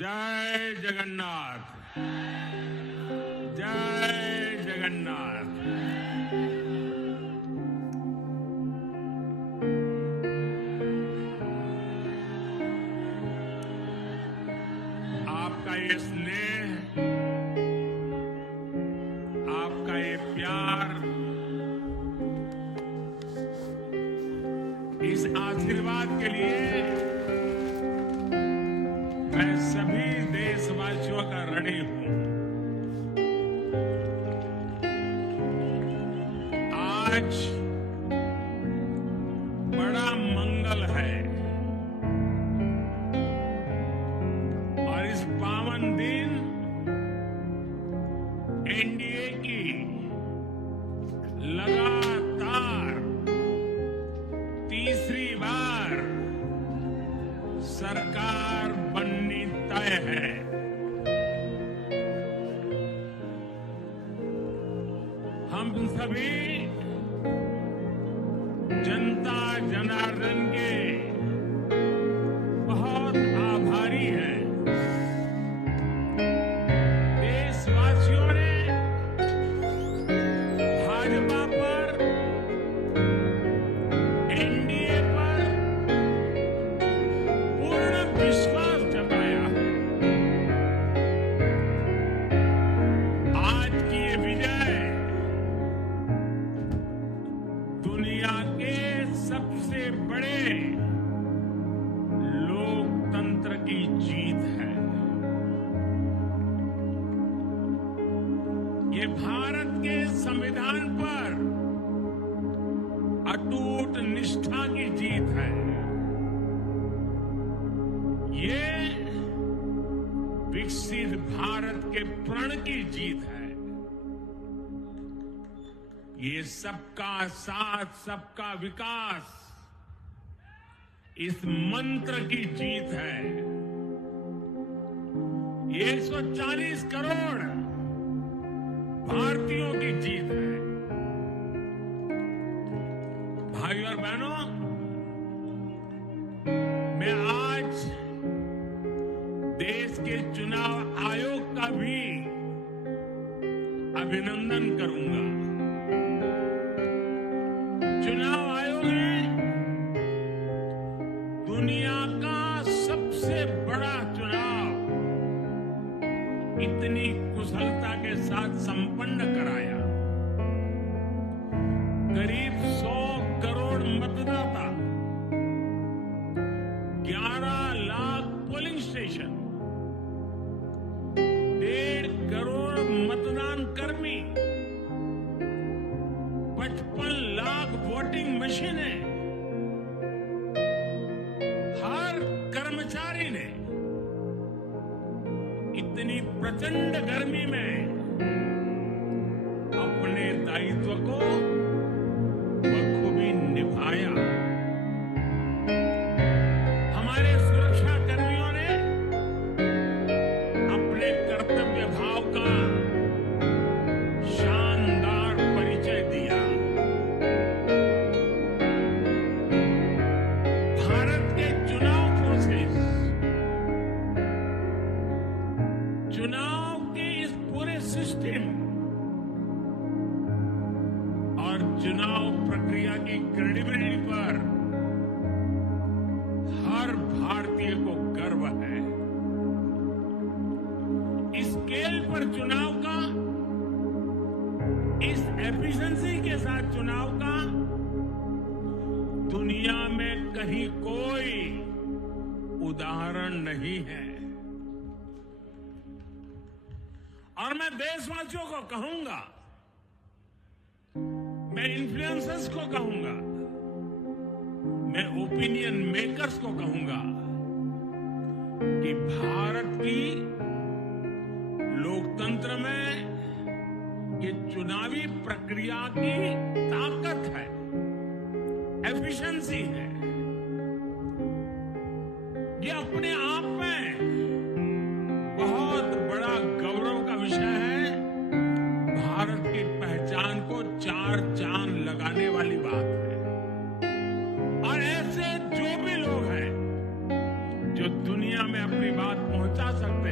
जय जगन्नाथ, जय जगन्नाथ। आपका ये स्नेह, आपका ये प्यार, इस आशीर्वाद के लिए मैं सभी देशवासियों का ऋणी हूं। आज बड़ा मंगल है और इस पावन दिन एनडीए की लगातार तीसरी बार सरकार बननी तय है। हम सभी जनता जनार्दन के बहुत आभारी हैं। देशवासियों ने भाजपा पर, एनडीए पर पूर्ण विश्वास जताया है। आज की ये विजय दुनिया के सबसे बड़े लोकतंत्र की जीत है। ये भारत के संविधान पर अटूट निष्ठा की जीत है। ये विकसित भारत के प्रण की जीत है। ये सबका साथ, सबका विकास, इस मंत्र की जीत है। ये 140 करोड़ भारतीयों की जीत है। भाइयों और बहनों, मैं आज देश के चुनाव आयोग का भी अभिनंदन करूंगा। चुनाव आयोग ने दुनिया का सबसे बड़ा चुनाव इतनी कुशलता के साथ संपन्न कराया। करीब 100 करोड़ मतदाता, 11 लाख पोलिंग स्टेशन, 1.5 करोड़ मतदान कर्मी, 55 लाख वोटिंग मशीनें, हर कर्मचारी ने इतनी प्रचंड गर्मी में अपने दायित्व को बखूबी निभाया। हमारे सुरक्षा कर्मियों ने अपने कर्तव्य भाव का शानदार परिचय दिया। भारत के चुनाव प्रोसेस, चुनाव के इस पूरे सिस्टम और चुनाव प्रक्रिया की क्रेडिबिलिटी पर हर भारतीय को गर्व है। इस स्केल पर चुनाव का, इस एफिशिएंसी के साथ चुनाव का दुनिया में कहीं कोई उदाहरण नहीं है। और मैं देशवासियों को कहूंगा, मैं इन्फ्लुएंसर्स को कहूंगा, मैं ओपिनियन मेकर्स को कहूंगा कि भारत की लोकतंत्र में ये चुनावी प्रक्रिया की ताकत है, एफिशिएंसी है। ये अपने आप में बहुत बड़ा गौरव का विषय है। भारत की पहचान को 4 चांद लगाने वाली बात है। और ऐसे जो भी लोग हैं जो दुनिया में अपनी बात पहुंचा सकते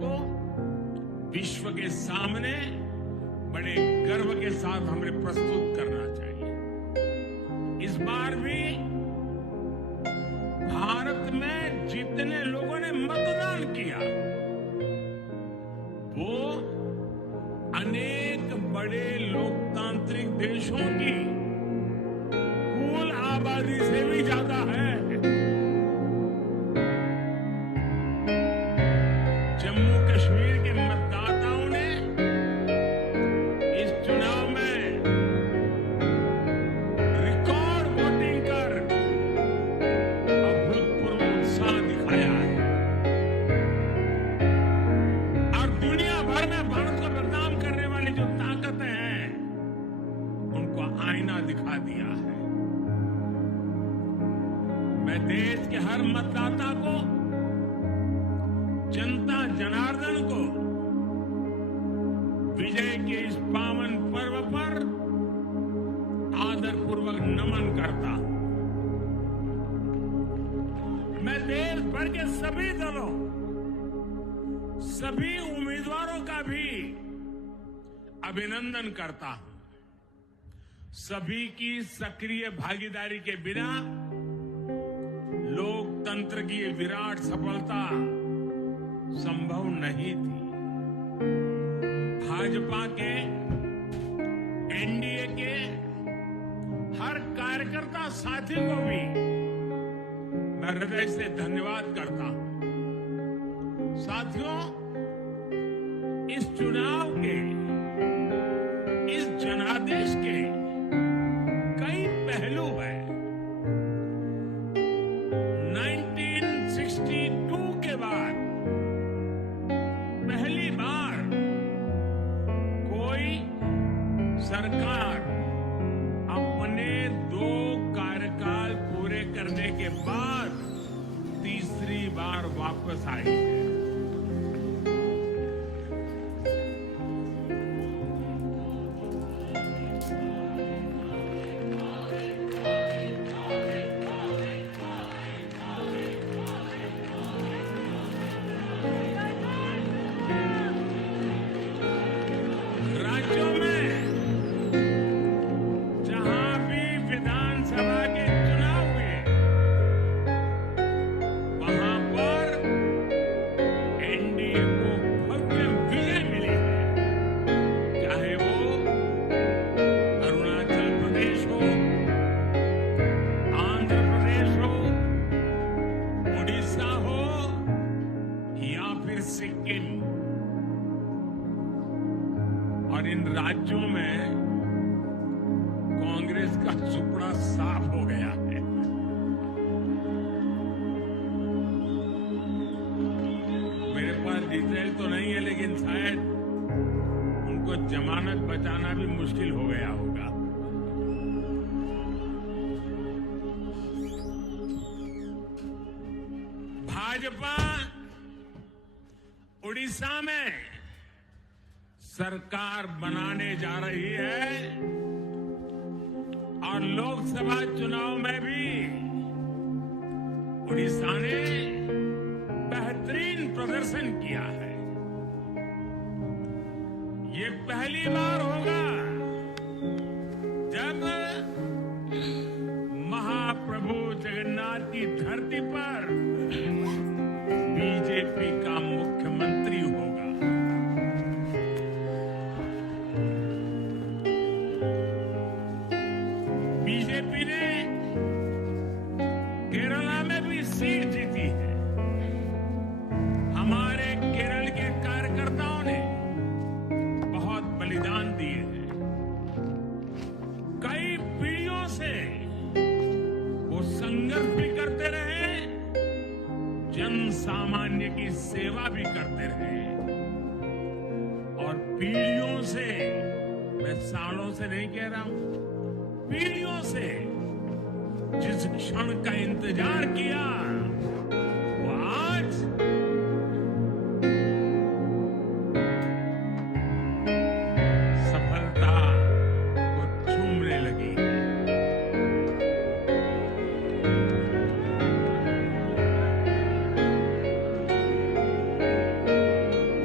को विश्व के सामने बड़े गर्व के साथ हमें प्रस्तुत करना चाहिए। इस बार भी भारत में जितने लोगों ने मतदान किया वो अनेक बड़े लोकतांत्रिक देशों की कुल आबादी से भी ज्यादा है। जम्मू कश्मीर के मतदाताओं ने इस चुनाव में रिकॉर्ड वोटिंग कर अभूतपूर्व उत्साह दिखाया है और दुनिया भर में भारत को बदनाम करने वाली जो ताकतें हैं उनको आईना दिखा दिया है। मैं देश के हर मतदाता को, जनता जनार्दन को विजय के इस पावन पर्व पर आदरपूर्वक नमन करता हूं। मैं देश भर के सभी दलों, सभी उम्मीदवारों का भी अभिनंदन करता हूं। सभी की सक्रिय भागीदारी के बिना लोकतंत्र की ये विराट सफलता संभव नहीं थी। भाजपा के, एनडीए के हर कार्यकर्ता साथी को भी मैं हृदय से धन्यवाद करता हूं। साथियों, इस चुनाव के, इस जनादेश के कई पहलू हैं। 1962 के बाद पहली बार कोई सरकार अपने 2 कार्यकाल पूरे करने के बाद तीसरी बार वापस आई है। और इन राज्यों में कांग्रेस का सुपड़ा साफ हो गया है। मेरे पास डिटेल तो नहीं है, लेकिन शायद उनको जमानत बचाना भी मुश्किल हो गया होगा। भाजपा उड़ीसा में सरकार बनाने जा रही है और लोकसभा चुनाव में भी उड़ीसा ने बेहतरीन प्रदर्शन किया है। ये पहली बार होगा जब महाप्रभु जगन्नाथ की धरती पर बीजेपी का मुख्यमंत्री होगा। बीजेपी ने केरला में भी सीट जीती है। हमारे केरल के कार्यकर्ताओं ने बहुत बलिदान दिए हैं। कई पीढ़ियों से वो संघर्ष भी करते रहे, जन सामान्य की सेवा भी करते रहे और पीढ़ियों से, मैं सालों से नहीं कह रहा हूं, पीढ़ियों से जिस क्षण का इंतजार किया वो आज सफलता को चूमने लगी है।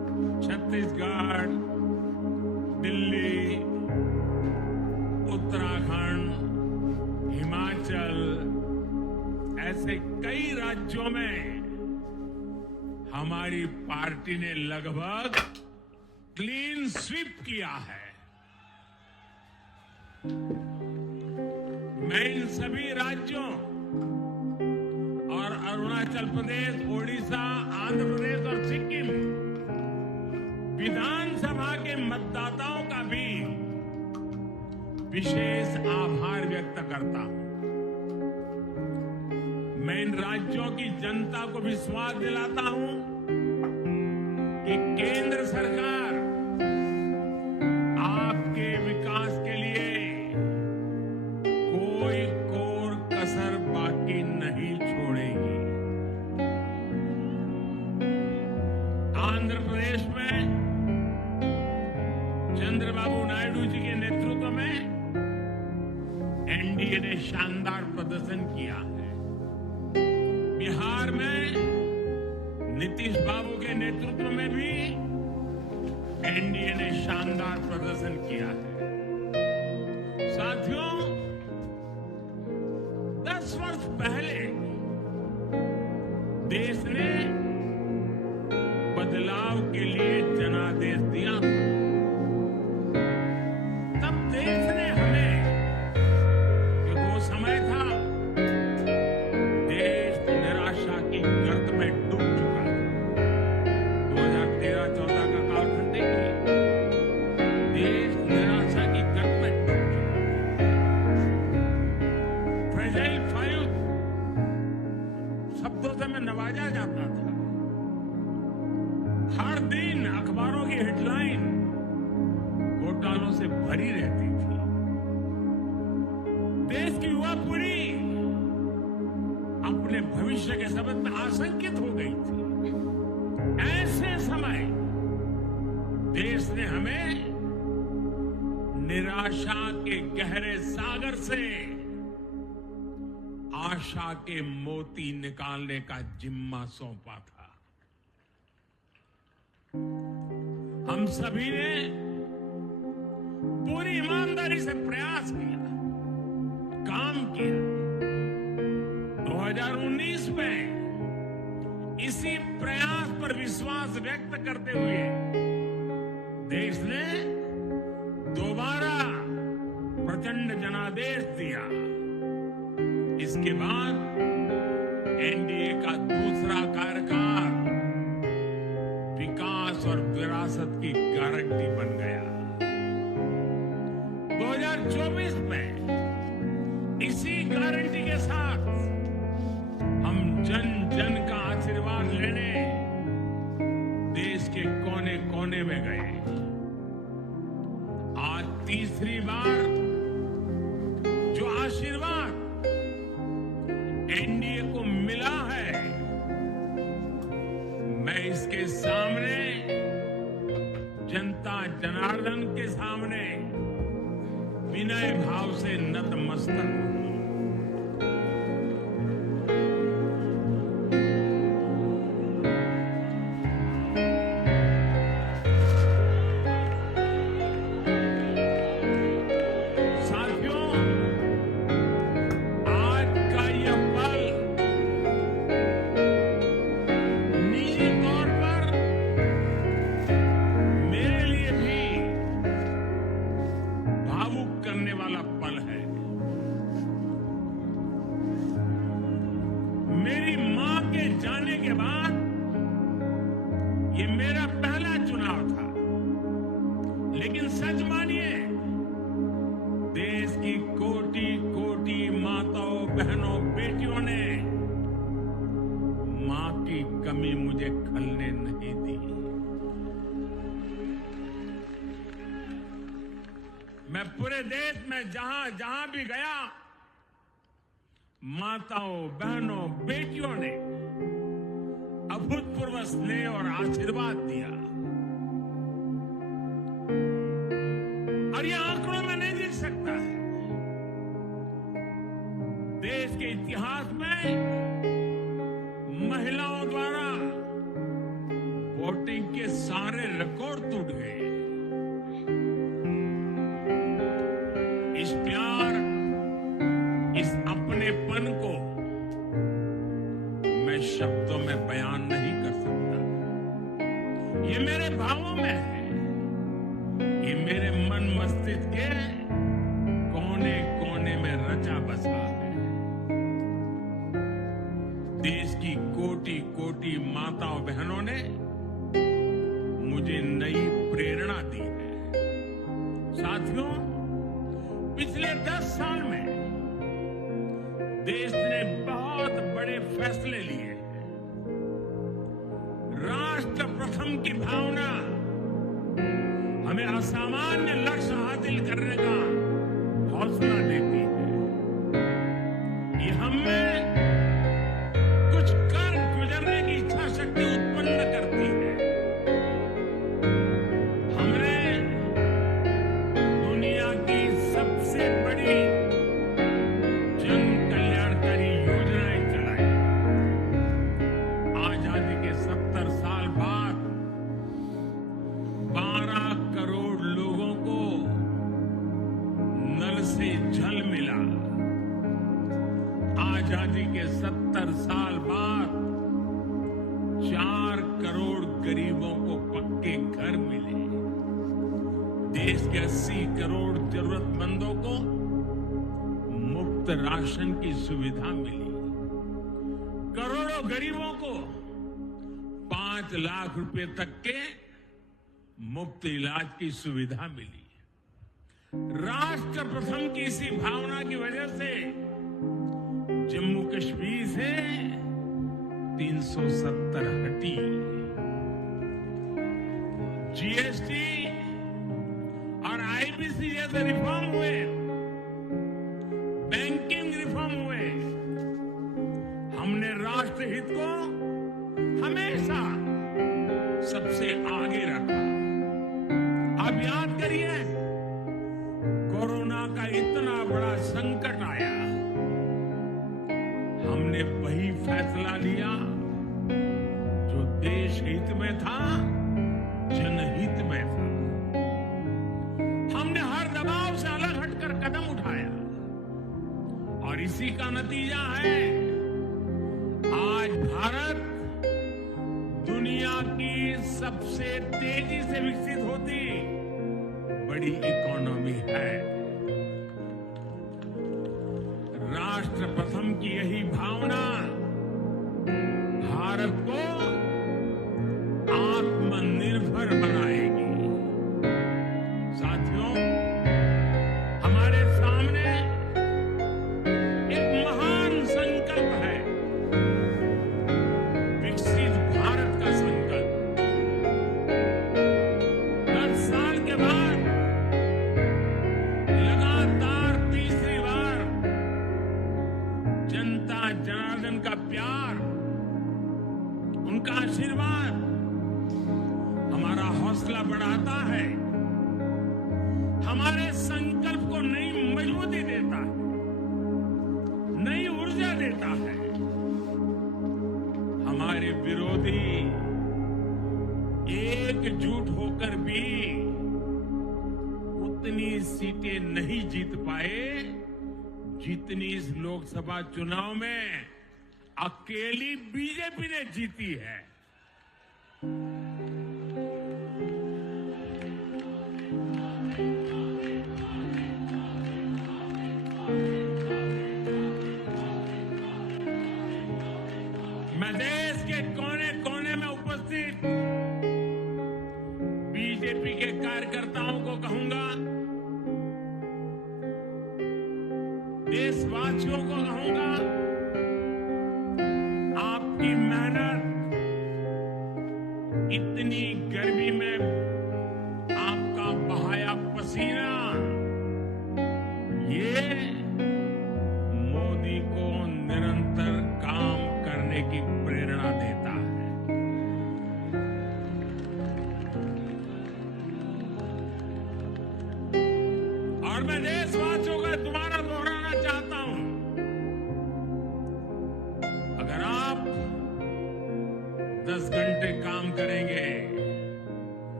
छत्तीसगढ़, दिल्ली, उत्तराखंड, हिमाचल, ऐसे कई राज्यों में हमारी पार्टी ने लगभग क्लीन स्वीप किया है। मैं इन सभी राज्यों और अरुणाचल प्रदेश, ओडिशा, आंध्र प्रदेश और सिक्किम विधानसभा के मतदाताओं का भी विशेष आभार व्यक्त करता हूं। मैं इन राज्यों की जनता को विश्वास दिलाता हूं कि केंद्र सरकार आपके विकास के लिए कोई कोर कसर बाकी नहीं छोड़ेगी। आंध्र प्रदेश में चंद्रबाबू नायडू जी के नेतृत्व में एनडीए ने शानदार प्रदर्शन किया है। बिहार में नीतीश बाबू के नेतृत्व में भी एनडीए ने शानदार प्रदर्शन किया है। साथियों, 10 वर्ष पहले देश ने बदलाव के लिए जनादेश दिया था। तब देश ने हमें, कि वो समय था देश निराशा की गर्त में डूब चुका था। 2013-14 का कालखंड देखिए, देश निराशा की गर्त में डूब चुका। फ्रेजाइल 5 शब्दों से मैं नवाजा जाता था। हर दिन अखबारों की हेडलाइन घोटालों से भरी रहती थी। देश की युवा पीढ़ी अपने भविष्य के संबंध में आशंकित हो गई थी। ऐसे समय देश ने हमें निराशा के गहरे सागर से आशा के मोती निकालने का जिम्मा सौंपा था। हम सभी ने पूरी ईमानदारी से प्रयास किया, काम किया। 2019 में इसी प्रयास पर विश्वास व्यक्त करते हुए देश ने दोबारा प्रचंड जनादेश दिया। इसके बाद एनडीए का दूसरा कार्यकाल विकास और विरासत की गारंटी बन गया। 2024 में इसी गारंटी के साथ हम जन जन का आशीर्वाद लेने देश के कोने कोने में गए। आज तीसरी बार जो आशीर्वाद एनडीए को मिला है, मैं इसके सामने, जनता जनार्दन के सामने विनय भाव से नतमस्तक हूं। साथियों, आज का यह पल निजी तौर पर मेरे लिए भी भावुक करने वाला पल है। मेरी मां के जाने के बाद ये मेरा पहला चुनाव था, लेकिन सच मानिए, देश की कोटि कोटि माताओं, बहनों, बेटियों ने मां की कमी मुझे खलने नहीं दी। मैं पूरे देश में जहां जहां भी गया, माताओं, बहनों, बेटियों ने अभूतपूर्व स्नेह और आशीर्वाद दिया। और ये आंकड़ों में नहीं दिख सकता है। देश के इतिहास में महिलाओं द्वारा वोटिंग के सारे सारे रिकॉर्ड टूट गए। इस प्यार, इस अपनेपन को मैं शब्दों में बयान नहीं कर सकता। ये मेरे भावों में है, ये मेरे मन मस्तिष्क के कोने कोने में रचा बसा है। देश की कोटि कोटि माताओं बहनों ने मुझे नई प्रेरणा दी है। साथियों, पिछले 10 साल में देश ने बहुत बड़े फैसले लिए हैं। राष्ट्र प्रथम की भावना हमें असामान्य लक्ष्य हासिल करने का हौसला देती है। ये हमें कुछ कर गुजरने की इच्छा शक्ति उत्पन्न करती है। हमने दुनिया की सबसे बड़ी जन कल्याणकारी योजनाएं चलाई। आजादी के 70 साल बाद 12 करोड़ लोगों को नल से जल मिला। आजादी के 70 साल बाद 4 करोड़ गरीबों को पक्के घर मिले। देश के 80 करोड़ जरूरतमंदों को मुफ्त राशन की सुविधा मिली। करोड़ों गरीबों को 5 लाख रुपए तक के मुफ्त इलाज की सुविधा मिली। राष्ट्र प्रथम की इसी भावना की वजह से जम्मू कश्मीर से 370 हटी। जीएसटी और आईबीसी जैसे रिफॉर्म हुए, बैंकिंग रिफॉर्म हुए। हमने राष्ट्रहित को हमेशा सबसे आगे रखा। आप याद करिए, कोरोना का इतना बड़ा संकट आया, हमने वही फैसला लिया जो देश हित में था, जनहित में था। हमने हर दबाव से अलग हटकर कदम उठाया और इसी का नतीजा है आज भारत दुनिया की सबसे तेजी से विकसित होती बड़ी इकोनॉमी है। राष्ट्र प्रथम की यही भावना भारत को आत्मनिर्भर बनाएगी। साथियों, हमारे सामने एक महान संकल्प है, विकसित भारत का संकल्प। 10 साल के बाद लगातार तीसरी बार जनता जनार्दन का प्यार, उनका आशीर्वाद हमारा हौसला बढ़ाता है, हमारे संकल्प को नई मजबूती देता है, नई ऊर्जा देता है। हमारे विरोधी एकजुट होकर भी उतनी सीटें नहीं जीत पाए जितनी इस लोकसभा चुनाव में अकेली बीजेपी ने जीती है। मैं देश के कोने कोने में उपस्थित बीजेपी के कार्यकर्ताओं को कहूंगा, देशवासियों को कहूंगा, आपकी मेहनत, इतनी गर्मी में आपका बहाया पसीना, ये मोदी को निरंतर काम करने की प्रेरणा देता है। और मैं देशवासियों को दोबारा दोहराना चाहता हूं, अगर आप 10 घंटे काम करेंगे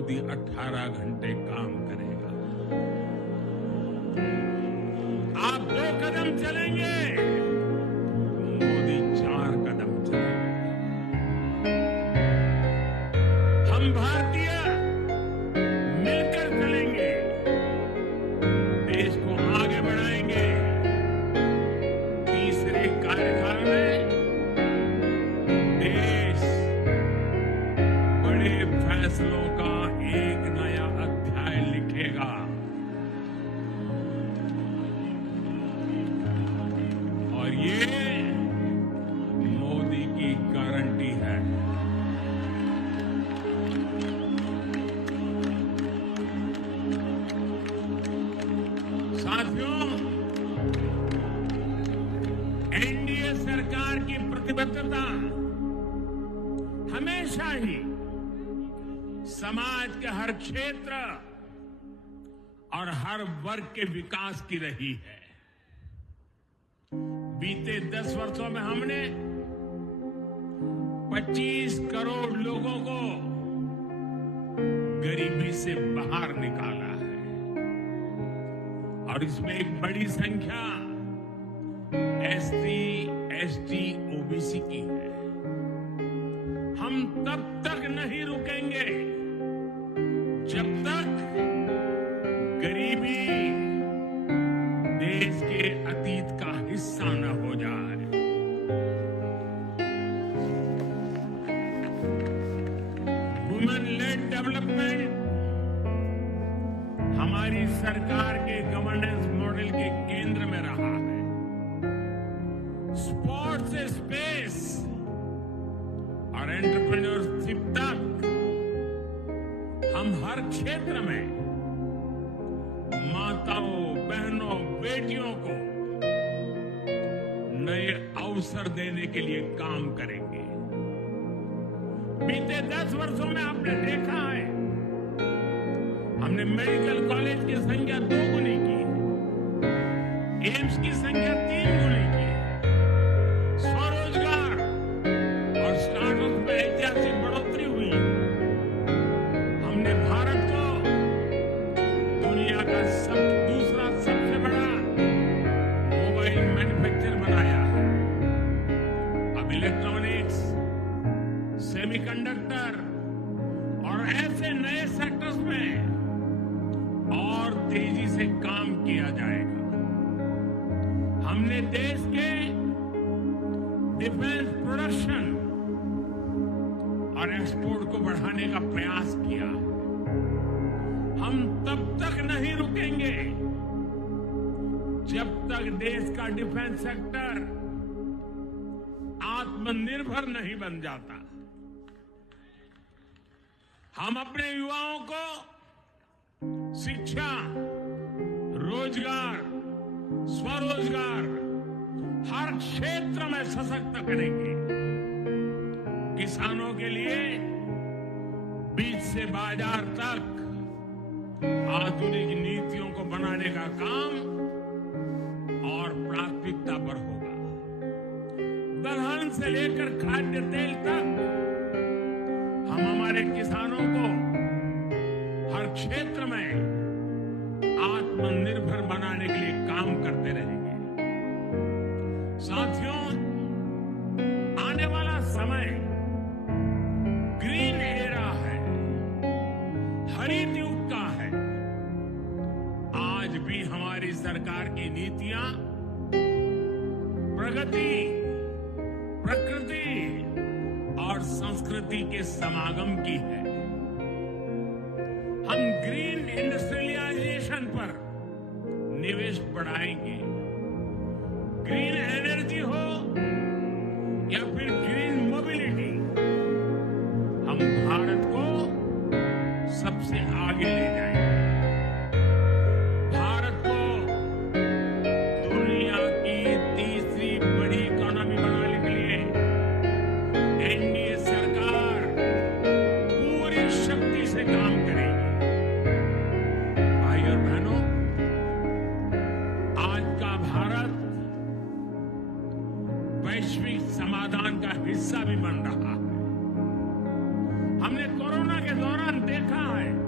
मोदी 18 घंटे काम करेगा। आप 2 कदम चलेंगे, मोदी 4 कदम चलेंगे। हम भारतीय मिलकर चलेंगे, देश को आगे बढ़ाएंगे। तीसरे कार्यकाल में देश बड़े फैसलों का एक नया अध्याय लिखेगा। और ये मोदी की गारंटी है। साथियों, एनडीए सरकार की प्रतिबद्धता हमेशा ही समाज के हर क्षेत्र और हर वर्ग के विकास की रही है। बीते 10 वर्षों में हमने 25 करोड़ लोगों को गरीबी से बाहर निकाला है और इसमें एक बड़ी संख्या एससी, एसटी, ओबीसी की है। हम तब तक नहीं रुकेंगे जब तक गरीबी देश के अतीत का हिस्सा न हो जाए। वुमेन लेड डेवलपमेंट हमारी सरकार के गवर्नेंस मॉडल के केंद्र में रहा है। स्पोर्ट्स से स्पेस और एंटरप्रेन्योरशिप तक हम हर क्षेत्र में माताओं, बहनों, बेटियों को नए अवसर देने के लिए काम करेंगे। बीते 10 वर्षों में आपने देखा है, हमने मेडिकल कॉलेज की संख्या 2 गुनी की, एम्स की संख्या 3 गुनी की, स्वरोजगार और स्टार्टअप में ऐतिहासिक बढ़ोतरी हुई। हमने भारत को दुनिया का दूसरा सबसे बड़ा मोबाइल मैन्युफैक्चर बनाया है। अब इलेक्ट्रॉनिक्स, सेमीकंडक्टर और ऐसे नए सेक्टर्स में और तेजी से काम किया जाएगा। हमने देश के डिफेंस प्रोडक्शन और एक्सपोर्ट को बढ़ाने का प्रयास किया। हम तब तक नहीं रुकेंगे जब तक देश का डिफेंस सेक्टर आत्मनिर्भर नहीं बन जाता। हम अपने युवाओं को शिक्षा, रोजगार, स्वरोजगार हर क्षेत्र में सशक्त करेंगे। किसानों के लिए बीज से बाजार तक आधुनिक नीतियों को बनाने का काम और प्राथमिकता पर होगा। दलहन से लेकर खाद्य तेल तक हम हमारे किसानों को हर क्षेत्र में आत्मनिर्भर बनाने के लिए काम करते रहेंगे। साथियों, आने वाला समय ग्रीन एरा है, हरित युग का है। आज भी हमारी सरकार की नीतियां प्रगति, प्रकृति और संस्कृति के समागम की है। हम ग्रीन इंडस्ट्रियलाइजेशन पर निवेश बढ़ाएंगे। ग्रीन एनर्जी हो या फिर ग्रीन मोबिलिटी, हम भारत को सबसे आगे ले जाएंगे। भारत को दुनिया की तीसरी बड़ी इकोनॉमी बनाने के लिए एनडीए सरकार पूरी शक्ति से काम करेगी। भाई और बहनों, आज का भारत वैश्विक समाधान का हिस्सा भी बन रहा है। हमने कोरोना के दौरान देखा है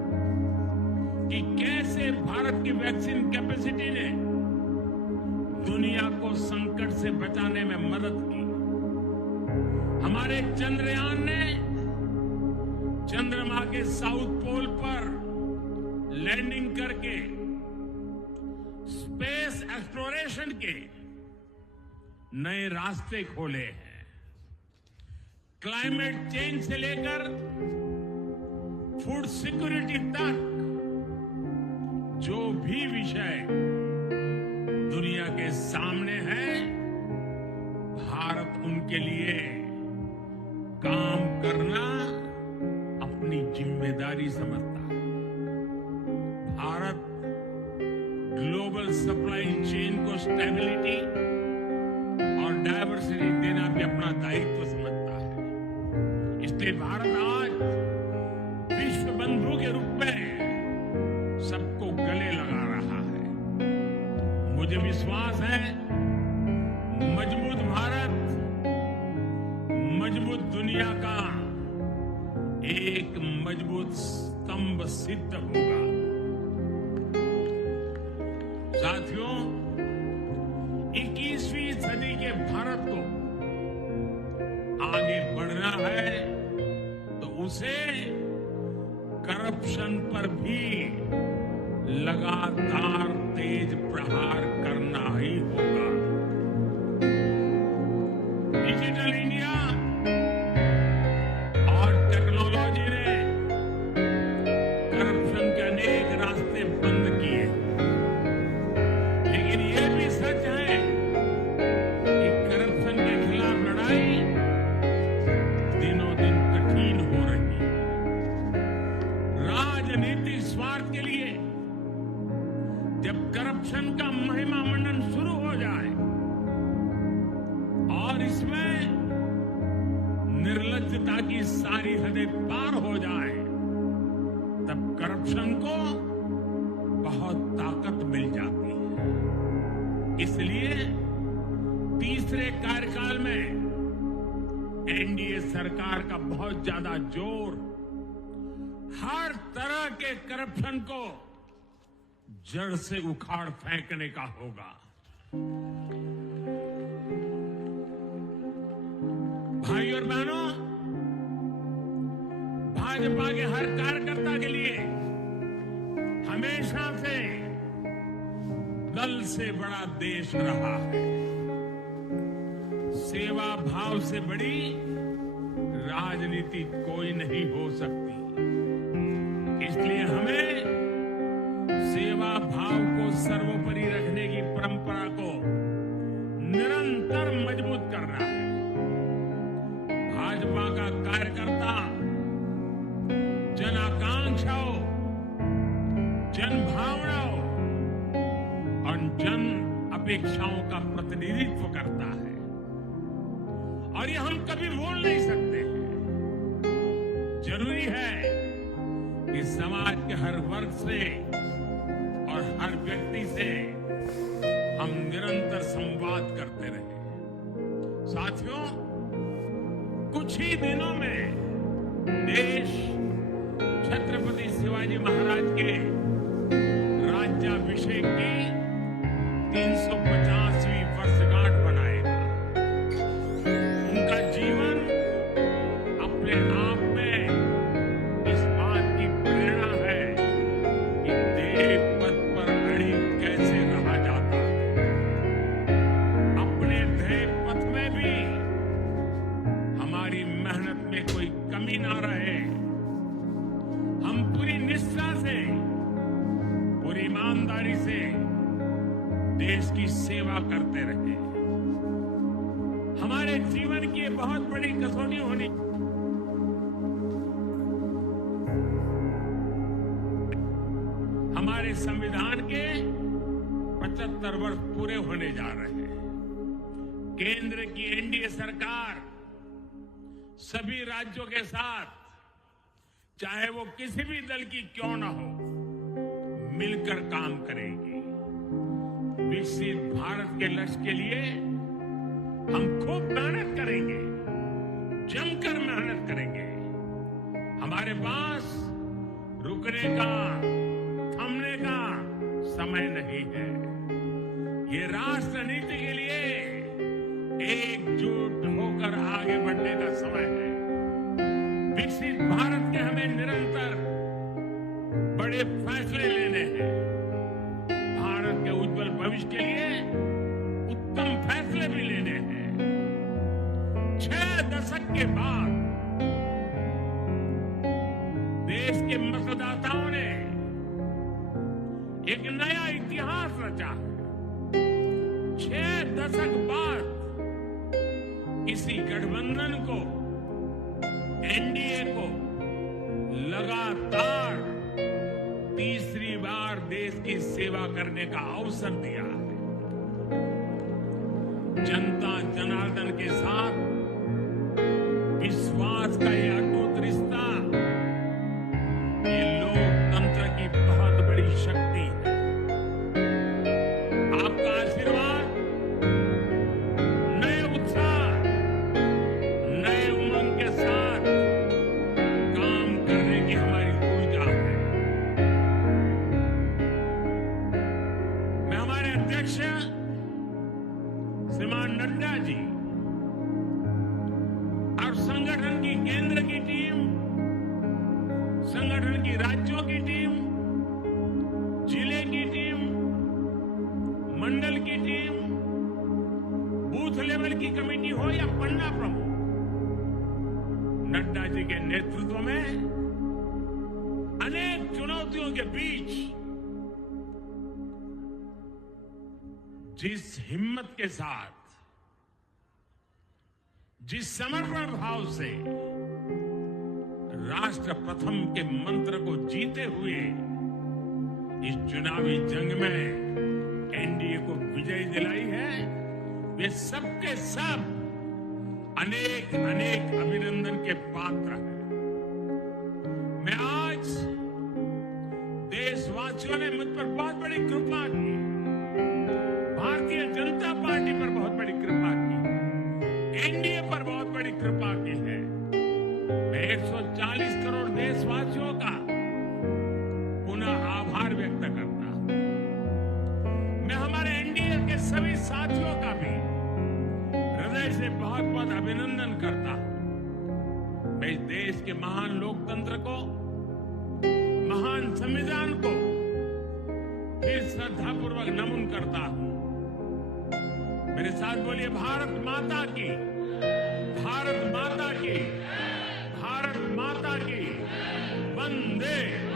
भारत की वैक्सीन कैपेसिटी ने दुनिया को संकट से बचाने में मदद की। हमारे चंद्रयान ने चंद्रमा के साउथ पोल पर लैंडिंग करके स्पेस एक्सप्लोरेशन के नए रास्ते खोले हैं। क्लाइमेट चेंज से लेकर फूड सिक्योरिटी तक जो भी विषय दुनिया के सामने है, भारत उनके लिए काम करना अपनी जिम्मेदारी समझता है। भारत ग्लोबल सप्लाई चेन को स्टेबिलिटी और डायवर्सिटी देना भी अपना दायित्व समझता है। इसलिए भारत आज विश्व बंधु के रूप में सबको गले लगा रहा है। मुझे विश्वास है मजबूत भारत मजबूत दुनिया का एक मजबूत स्तंभ सिद्ध होगा। साथियों, 21वीं सदी के भारत को आगे बढ़ना है तो उसे करप्शन पर भी लगातार तेज प्रहार करना ही होगा। डिजिटल इंडिया और टेक्नोलॉजी ने करप्शन के अनेक रास्ते बंद किए, लेकिन यह भी सच है कि करप्शन के खिलाफ लड़ाई दिनों दिन कठिन हो रही है। राजनीतिक स्वार्थ के लिए जब करप्शन का महिमा मंडन शुरू हो जाए और इसमें निर्लज्जता की सारी हदें पार हो जाए, तब करप्शन को बहुत ताकत मिल जाती है। इसलिए तीसरे कार्यकाल में एनडीए सरकार का बहुत ज्यादा जोर हर तरह के करप्शन को जड़ से उखाड़ फेंकने का होगा। भाई और बहनों, भाजपा के हर कार्यकर्ता के लिए हमेशा से दल से बड़ा देश रहा है। सेवा भाव से बड़ी राजनीति कोई नहीं हो सकती। इसलिए हमें सेवा भाव को सर्वोपरि रखने की परंपरा को निरंतर मजबूत करना है। भाजपा का कार्यकर्ता जन आकांक्षाओं, जन भावनाओं और जन अपेक्षाओं का प्रतिनिधित्व करता है, और ये हम कभी भूल नहीं सकते हैं। जरूरी है कि समाज के हर वर्ग से और हर व्यक्ति से हम निरंतर संवाद करते रहे। साथियों, कुछ ही दिनों में देश छत्रपति शिवाजी महाराज के राज्याभिषेक की 350वीं वर्षगांठ मनाएगा। उनका जीवन अपने आप में इस बात की प्रेरणा है कि देव पथ पर अड़िग कैसे रहा जाता है। अपने देव पथ में भी हमारी मेहनत में कोई कमी ना रहे। हम पूरी निष्ठा से, पूरी ईमानदारी से देश की सेवा करते रहे। हमारे जीवन की बहुत बड़ी कसौटी होनी। हमारे संविधान के 75 वर्ष पूरे होने जा रहे हैं। केंद्र की एनडीए सरकार सभी राज्यों के साथ, चाहे वो किसी भी दल की क्यों न हो, मिलकर काम करेगी। विकसित भारत के लक्ष्य के लिए हम खूब मेहनत करेंगे, जमकर मेहनत करेंगे। हमारे पास रुकने का, थमने का समय नहीं है। ये राष्ट्र नीति के लिए एकजुट होकर आगे बढ़ने का समय है। विकसित भारत के हमें निरंतर बड़े फैसले लेने हैं। भारत के उज्जवल भविष्य के लिए उत्तम फैसले भी लेने हैं। 6 दशक के बाद देश के मतदाताओं ने एक नया इतिहास रचा है। 6 दशक बाद किसी गठबंधन को, एनडीए को लगातार तीसरी बार देश की सेवा करने का अवसर दिया है। जनता जनार्दन के साथ विश्वास का यह अटूट रिश्ता, ये लोकतंत्र की बहुत बड़ी शक्ति है। आपका आशीर्वाद नए उत्साह, नए उमंग के साथ काम करने की हमारी ऊर्जा है। मैं हमारे अध्यक्ष श्रीमान नड्डा जी और संगठन की केंद्र की टीम, संगठन की राज्यों की टीम, जिले की टीम, मंडल की टीम, बूथ लेवल की कमेटी हो या पन्ना प्रमुख, नड्डा जी के नेतृत्व में अनेक चुनौतियों के बीच जिस हिम्मत के साथ, जिस समर्पण भाव से राष्ट्र प्रथम के मंत्र को जीते हुए इस चुनावी जंग में एनडीए को विजय दिलाई है, वे सबके सब अनेक अनेक अभिनंदन के पात्र हैं। मैं आज देशवासियों ने मुझ पर बहुत बड़ी कृपा की, भारतीय जनता पार्टी पर बहुत बड़ी कृपा की, एनडीए पर बहुत बड़ी कृपा की है। मैं 140 करोड़ देशवासियों का पुनः आभार व्यक्त करता हूं। मैं हमारे एनडीए के सभी साथियों का भी हृदय से बहुत बहुत अभिनंदन करता हूं। मैं इस देश के महान लोकतंत्र को, महान संविधान को फिर श्रद्धापूर्वक नमन करता हूं। मेरे साथ बोलिए, भारत माता की, भारत माता की, भारत माता की, वंदे